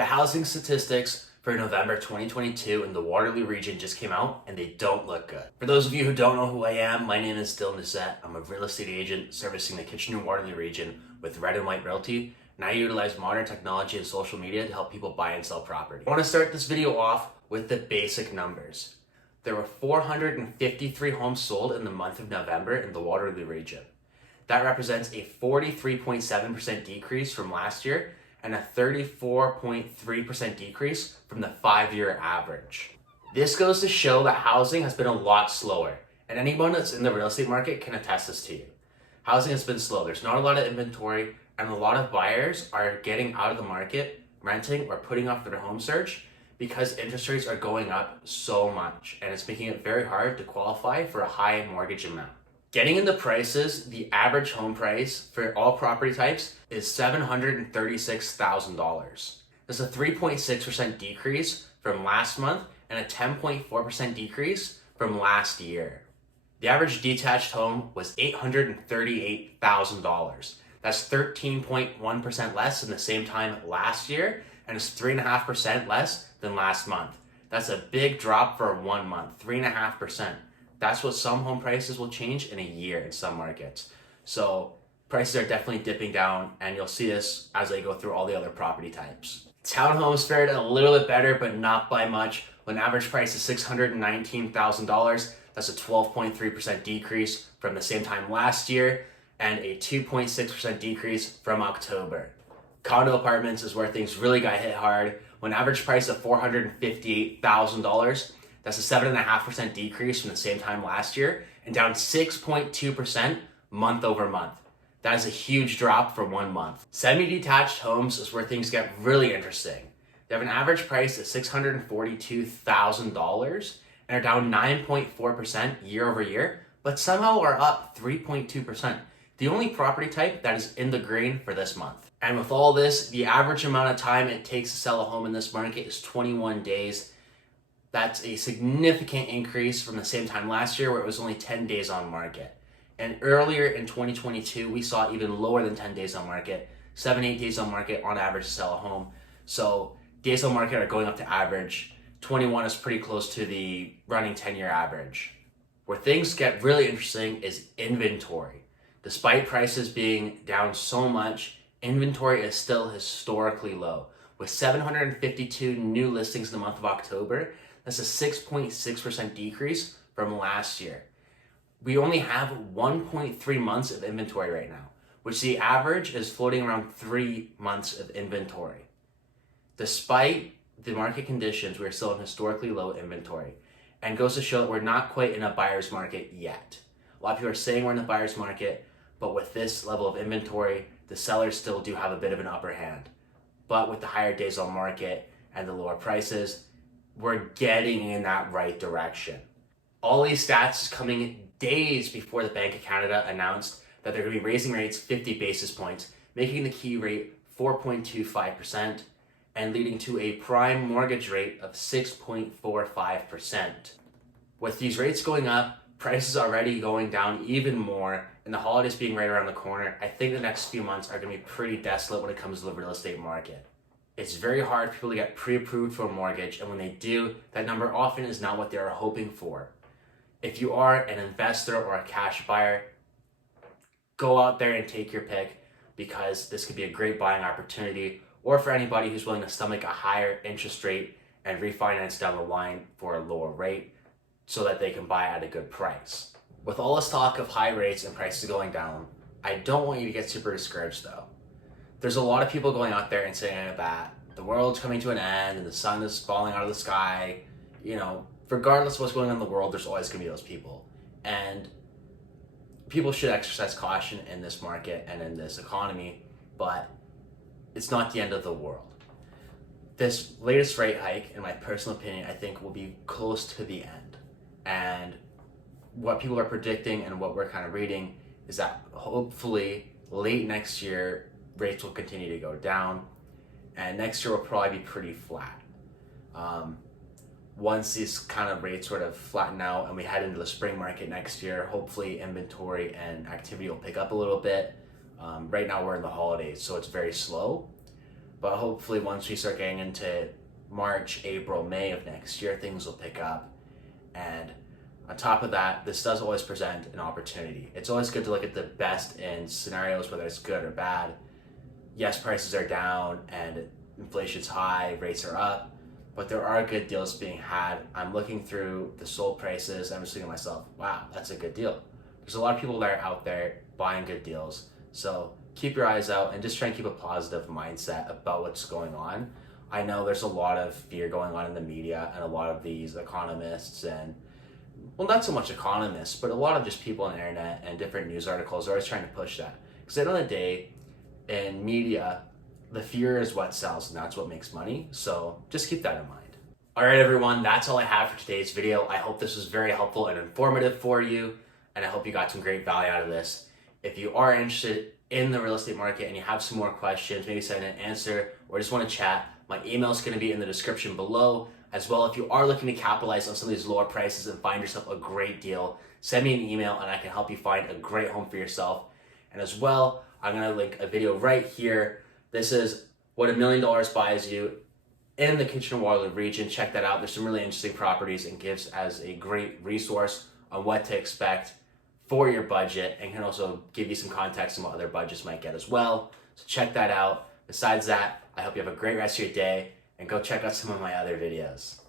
The housing statistics for November 2022 in the Waterloo Region just came out and they don't look good. For those of you who don't know who I am, my name is Dillon Doucette. I'm a real estate agent servicing the Kitchener-Waterloo Region with Red and White Realty, and I utilize modern technology and social media to help people buy and sell property. I want to start this video off with the basic numbers. There were 453 homes sold in the month of November in the Waterloo Region. That represents a 43.7% decrease from last year and a 34.3% decrease from the 5-year average. This goes to show that housing has been a lot slower, and anyone that's in the real estate market can attest this to you. Housing has been slow. There's not a lot of inventory, and a lot of buyers are getting out of the market, renting, or putting off their home search because interest rates are going up so much, and it's making it very hard to qualify for a high mortgage amount. Getting into prices, the average home price for all property types is $736,000. That's a 3.6% decrease from last month and a 10.4% decrease from last year. The average detached home was $838,000. That's 13.1% less than the same time last year, and it's 3.5% less than last month. That's a big drop for 1 month, 3.5%. That's what some home prices will change in a year in some markets. So prices are definitely dipping down, and you'll see this as I go through all the other property types. Townhomes fared a little bit better, but not by much. With an average price of $619,000, that's a 12.3% decrease from the same time last year and a 2.6% decrease from October. Condo Apartments is where things really got hit hard. With an average price of $458,000, that's a 7.5% decrease from the same time last year and down 6.2% month over month. That is a huge drop for 1 month. Semi-detached homes is where things get really interesting. They have an average price of $642,000 and are down 9.4% year over year, but somehow are up 3.2%. The only property type that is in the green for this month. And with all this, the average amount of time it takes to sell a home in this market is 21 days. That's a significant increase from the same time last year where it was only 10 days on market. And earlier in 2022, we saw even lower than 10 days on market, 7-8 days on market on average to sell a home. So days on market are going up to average. 21 is pretty close to the running 10-year average. Where things get really interesting is inventory. Despite prices being down so much, inventory is still historically low. With 752 new listings in the month of October, that's a 6.6% decrease from last year. We only have 1.3 months of inventory right now, which the average is floating around 3 months of inventory. Despite the market conditions, we're still in historically low inventory, and goes to show that we're not quite in a buyer's market yet. A lot of people are saying we're in the buyer's market, but with this level of inventory, the sellers still do have a bit of an upper hand. But with the higher days on market and the lower prices, we're getting in that right direction. All these stats is coming days before the Bank of Canada announced that they're going to be raising rates 50 basis points, making the key rate 4.25% and leading to a prime mortgage rate of 6.45%. With these rates going up, prices already going down even more, and the holidays being right around the corner, I think the next few months are going to be pretty desolate when it comes to the real estate market. It's very hard for people to get pre-approved for a mortgage, and when they do, that number often is not what they are hoping for. If you are an investor or a cash buyer, go out there and take your pick, because this could be a great buying opportunity, or for anybody who's willing to stomach a higher interest rate and refinance down the line for a lower rate so that they can buy at a good price. With all this talk of high rates and prices going down, I don't want you to get super discouraged though. There's a lot of people going out there and saying that the world's coming to an end and the sun is falling out of the sky. You know, regardless of what's going on in the world, there's always going to be those people. And people should exercise caution in this market and in this economy, but it's not the end of the world. This latest rate hike, in my personal opinion, I think will be close to the end. And what people are predicting and what we're kind of reading is that hopefully late next year, rates will continue to go down, and next year will probably be pretty flat. Once these kind of rates sort of flatten out and we head into the spring market next year, hopefully inventory and activity will pick up a little bit. Right now we're in the holidays, so it's very slow. But hopefully once we start getting into March, April, May of next year, things will pick up. And on top of that, this does always present an opportunity. It's always good to look at the best in scenarios, whether it's good or bad. Yes, prices are down and inflation's high, rates are up, but there are good deals being had. I'm looking through the sold prices. I'm just thinking to myself, wow, that's a good deal. There's a lot of people that are out there buying good deals. So keep your eyes out and just try and keep a positive mindset about what's going on. I know there's a lot of fear going on in the media, and a lot of these economists and, well, not so much economists, but a lot of just people on the internet and different news articles are always trying to push that. Because at the end of the day, in media, the fear is what sells and that's what makes money. So just keep that in mind. All right, everyone, that's all I have for today's video. I hope this was very helpful and informative for you, and I hope you got some great value out of this. If you are interested in the real estate market and you have some more questions, maybe send an answer or just want to chat, my email is going to be in the description below. As well, if you are looking to capitalize on some of these lower prices and find yourself a great deal, send me an email and I can help you find a great home for yourself. And as well, I'm going to link a video right here. This is what $1 million buys you in the Kitchener-Waterloo region. Check that out. There's some really interesting properties and gives as a great resource on what to expect for your budget, and can also give you some context on what other budgets might get as well. So check that out. Besides that, I hope you have a great rest of your day, and go check out some of my other videos.